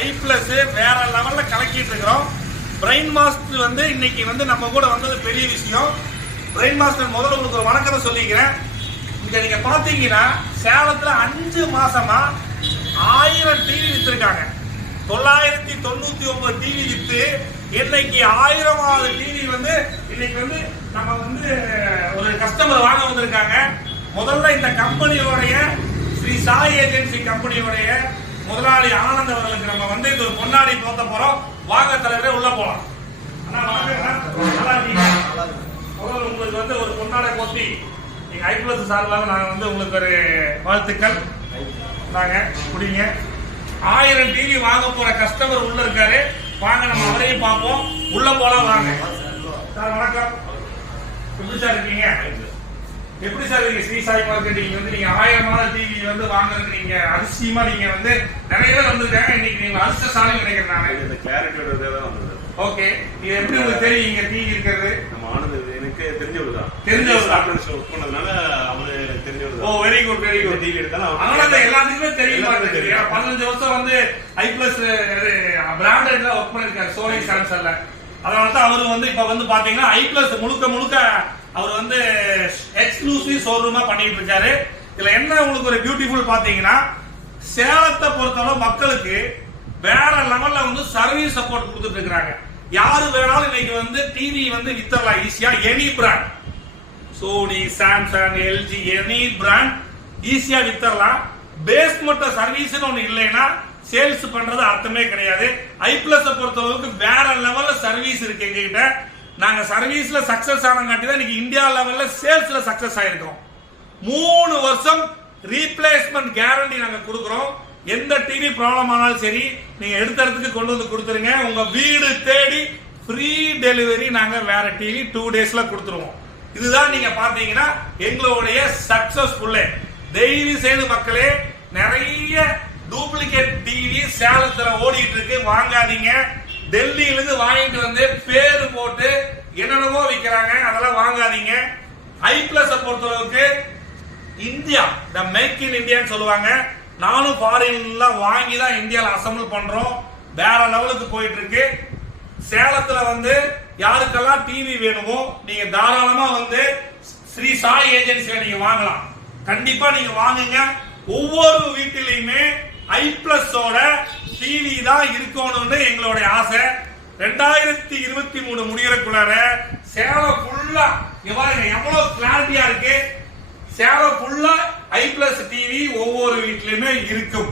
ஐ plus வேற லெவல்ல கலக்கிட்டு இருக்கிறோம். பிரைன் மாஸ்டர் வந்து இன்னைக்கு வந்து நம்ம கூட வந்தது பெரிய விஷயம். பிரைன் மாஸ்டர் முதல்ல உங்களுக்கு ஒரு வணக்கத்தை சொல்லிக்கிறேன். இங்க நீங்க பாத்தீங்கன்னா சேலத்துல 5 மாசமா 1000 டிவி வித்திருக்காங்க. 999 டிவி வித்து இன்னைக்கு 1000வது டிவி வந்து இன்னைக்கு வந்து நம்ம வந்து ஒரு கஸ்டமர் வாங்க வந்திருக்காங்க. முதல்ல இந்த கம்பெனியோடைய ஸ்ரீ சாய் ஏஜென்சி கம்பெனியோடைய முதலாளி ஆனந்த் அவர்களுக்கு நம்ம வந்து இது ஒரு பொன்னாடி போத்த போறோம். வாங்க தலைவரே உள்ள போலாம். உங்களுக்கு வந்து ஒரு பொன்னாடை போத்தி நீங்க ஐ பிளஸ் சார்பாக நாங்க வந்து உங்களுக்கு ஒரு வாழ்த்துக்கள் நாங்க குடிங்க. 1000 டிவி வாங்க போற கஸ்டமர் உள்ள இருக்காரு. வாங்க நம்ம அவரையும் பார்ப்போம். உள்ள போலாம் வாங்க. சார் வணக்கம். எப்படி சார் இருக்கீங்க? எப்படி சார் நீங்க ஸ்ரீ சாய் மார்க்கெட்டிங் வந்து நீங்க 1000 டிவி வந்து வாங்குறதுக்கு நீங்க அதிசயமா நீங்க வந்து நிறைய பேர் வந்திருக்காங்க. இன்னைக்கு நீங்க அதிர்ஷ்டசாலி நினைக்கிறேன். இந்த கிளாரிட்டியோட தான் வந்தது. ஓகே, இது எப்படி உங்களுக்கு தெரியும் இங்க டிவி இருக்கிறது? நம்ம ஆனந்த் எனக்கு தெரிஞ்சவர் தான். ஒர்க் பண்ணதுனால அவரு எனக்கு தெரிஞ்சவர். Oh very good very good. TV எடுத்தாலும் அதனால எல்லாத்துக்குமே தெரியும். 15 வருஷம் வந்து ஐ பிளஸ் பிராண்டட்ல ஒர்க் பண்ணிருக்காரு சோனி சாம்சங்ல. அதனால தான் அவரு வந்து இப்ப வந்து பாத்தீங்கன்னா ஐ பிளஸ் முழுக்க அவர் வந்து எக்ஸ்க்ளூசிவ் ஷோரூமா பண்ணிட்டு இருக்காரு. இதுல என்ன உங்களுக்கு ஒரு பியூட்டிஃபுல் பாத்தீங்கன்னா சேலத்தை பொறுத்தவரை மக்களுக்கு வேற லெவல்ல வந்து சர்வீஸ் சப்போர்ட் கொடுத்துட்டு இருக்காங்க. யாரு வேணாலும் இன்னைக்கு வந்து டிவி வந்து வித்தரலாம் ஈஸியா. Any brand Sony Samsung LG any brand ஈஸியா வித்தரலாம். பேஸ்மெண்ட் சர்வீஸ் ஒண்ணு இல்லைன்னா சேல்ஸ் பண்றது அர்த்தமே கிடையாது. ஐ பிளஸ் பொறுத்தளவுக்கு வேற லெவல்ல சர்வீஸ் இருக்கு எங்ககிட்ட. நாங்க சர்வீஸ்ல சக்சஸ் ஆனங்காட்டி தான் இன்னைக்கு இந்தியா லெவல்ல சேல்ஸ்ல சக்சஸ் ஆயிருக்கோம். 3 வருஷம் ரீப்ளேஸ்மெண்ட் கேரண்டி நாங்க கொடுக்கிறோம். எந்த டிவி ப்ராப்ளம் ஆனாலும் சரி நீங்க எடுத்த இடத்துக்கு கொண்டு வந்து கொடுத்துருங்க. உங்க வீடு தேடி ஃப்ரீ டெலிவரி நாங்க வேற டிவி 2 டேஸ்ல கொடுத்துருவோம். இதுதான் நீங்க பாத்தீங்கன்னா எங்களுடைய சக்சஸ்ஃபுல். தயவு செய்து மக்களே, நிறைய டூப்ளிகேட் டிவி சேலத்துல ஓடிட்டு இருக்கு, வாங்காதீங்க. டெல்லியில இருந்து வாங்கிட்டு வந்து பேரு போட்டு என்னென்னமோ விற்கிறாங்க, அதெல்லாம் வாங்காதீங்க. ஐ பிளஸ் பொறுத்தளவுக்கு இந்தியா த மேக் இன் இந்தியான்னு சொல்லுவாங்க. நானும் ஃபாரின்ல வாங்கி தான் இந்தியால அசம்பிள் பண்றோம். வேற லெவலுக்கு போயிட்டு இருக்கு. சேலத்துல வந்து யாருக்கெல்லாம் டிவி வேணுமோ நீங்க தாராளமா வந்து ஸ்ரீ சாய் ஏஜென்சில நீங்க வாங்கலாம். கண்டிப்பா நீங்க வாங்குங்க. ஒவ்வொரு வீட்டிலையுமே ஐ பிளஸ் ஓட டிவி தான் இருக்கணும்னு எங்களுடைய ஆசை. 2023 முடியறதுக்குள்ளார சேலம் ஃபுல்லா எவ்வளவு கிளாரிட்டியா இருக்கு. சேலம் ஃபுல்லா ஐ பிளஸ் டிவி ஒவ்வொரு வீட்லயுமே இருக்கும்.